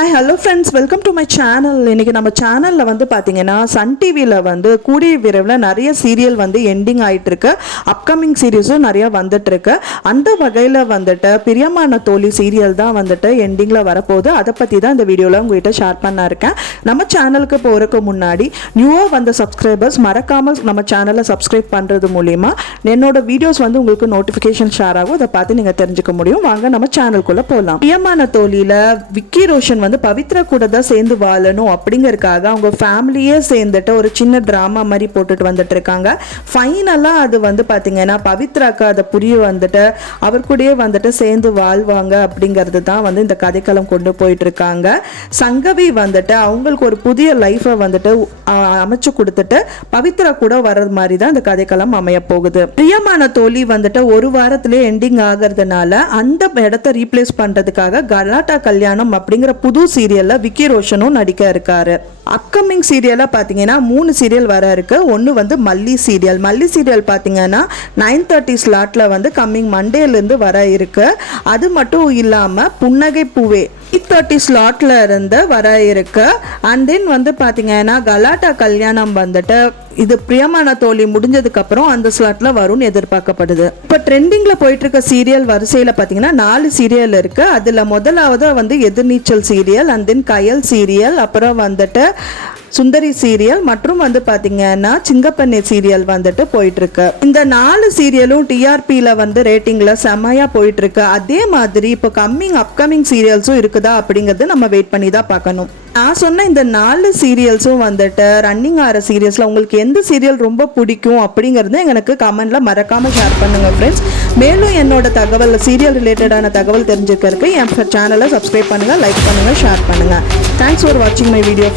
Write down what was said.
Hi, hello friends, welcome to my channel. இன்னைக்கு நம்ம சேனல்ல வந்து பாத்தீங்கன்னா சன் டிவில வந்து கூடிய விரைவில் நிறைய சீரியல் வந்து எண்டிங் ஆயிட்டு இருக்கு. அப்கமிங் சீரியஸும் நிறைய வந்துட்டு இருக்கு. அந்த வகையில வந்துட்டு பிரியமான தோழி சீரியல் தான் வந்துட்டு எண்டிங்ல வரப்போகுது. அதை பத்தி தான் இந்த வீடியோல உங்ககிட்ட ஷேர் பண்ண இருக்கேன். நம்ம சேனலுக்கு போறதுக்கு முன்னாடி நியூவா வந்த சப்ஸ்கிரைபர்ஸ் மறக்காம நம்ம சேனலை சப்ஸ்கிரைப் பண்றது மூலியமா என்னோட வீடியோஸ் வந்து உங்களுக்கு நோட்டிபிகேஷன் ஷேர் ஆகும். அதை பார்த்து நீங்க தெரிஞ்சுக்க முடியும். வாங்க நம்ம சேனலுக்குள்ள போகலாம். பிரியமான தோழியில விக்கி ரோஷன் வந்து பவித்ரா கூட தான் சேர்ந்து வாழணும் அப்படிங்கறதுக்காக அவங்க ஃபேமிலியே சேர்ந்துட்டு ஒரு சின்ன டிராமா மாதிரி போட்டுட்டு வந்துட்டு இருக்காங்க. ஃபைனலா அது வந்து பாத்தீங்கன்னா பவித்ராக்கு அதை புரிய வந்துட்டு அவர் கூடயே வந்துட்டு சேர்ந்து வாழ்வாங்க அப்படிங்கிறது தான் வந்து இந்த கதைக்களம் கொண்டு போயிட்டு இருக்காங்க. சங்கவி வந்துட்டு அவங்களுக்கு ஒரு புதிய லைஃபை வந்துட்டு அமைச்சு கொடுத்துட்டு பவித்ரா கூட வர்றது மாதிரி தான் இந்த கதைக்களம் அமைய போகுது. பிரியமான தோழி வந்துட்டு ஒரு வாரத்திலே எண்டிங் ஆகிறதுனால அந்த இடத்தை ரீப்ளேஸ் பண்றதுக்காக கலாட்டா கல்யாணம் அப்படிங்கிற புது சீரியல்ல விக்கி ரோஷனும் நடிக்க இருக்காரு. அப்கமிங் சீரியலா பாத்தீங்கன்னா 3 சீரியல் வர இருக்கு. ஒன்னு வந்து மல்லி சீரியல் பாத்தீங்கன்னா 9:30 ஸ்லாட்ல வந்து கம்மிங் மண்டேல இருந்து வர இருக்கு. அது மட்டும் இல்லாம புன்னகை பூவே 8:30 ஸ்லாட்ல இருந்து வர இருக்கு. அண்ட் தென் வந்து பாத்தீங்கன்னா கலாட்டா கல்யாணம் வந்துட்டு இது பிரியமான தோழி முடிஞ்சதுக்கு அப்புறம் அந்த ஸ்லாட்ல வரும்னு எதிர்பார்க்கப்படுது. இப்ப ட்ரெண்டிங்ல போயிட்டு இருக்க சீரியல் வரிசையில பாத்தீங்கன்னா 4 சீரியல் இருக்கு. அதுல முதலாவது வந்து Ethirneechal serial, and then Kayal serial, அப்புறம் வந்துட்டு சுந்தரி சீரியல் மற்றும் வந்து பாத்தீங்கன்னா சிங்கப்பண்ணி சீரியல் வந்துட்டு போயிட்டு இருக்கு. இந்த 4 சீரியலும் டிஆர்பில வந்து ரேட்டிங்ல செமையா போயிட்டு இருக்கு. அதே மாதிரி இப்போ அப்கமிங் சீரியல்ஸும் இருக்குதா அப்படிங்கறது நம்ம வெயிட் பண்ணி தான் பார்க்கணும். நான் சொன்ன இந்த 4 சீரியல்ஸும் வந்துட்டு ரன்னிங் ஆகிற சீரியல்ஸ்ல உங்களுக்கு எந்த சீரியல் ரொம்ப பிடிக்கும் அப்படிங்கறது எனக்கு கமெண்ட்ல மறக்காம ஷேர் பண்ணுங்க ஃப்ரெண்ட்ஸ். மேலும் என்னோட தகவல் சீரியல் ரிலேட்டடான தகவல் தெரிஞ்சுக்கிறதுக்கு என் சேனலை சப்ஸ்கிரைப் பண்ணுங்க, லைக் பண்ணுங்க, ஷேர் பண்ணுங்க. தேங்க்ஸ் ஃபார் வாட்சிங் மை வீடியோ.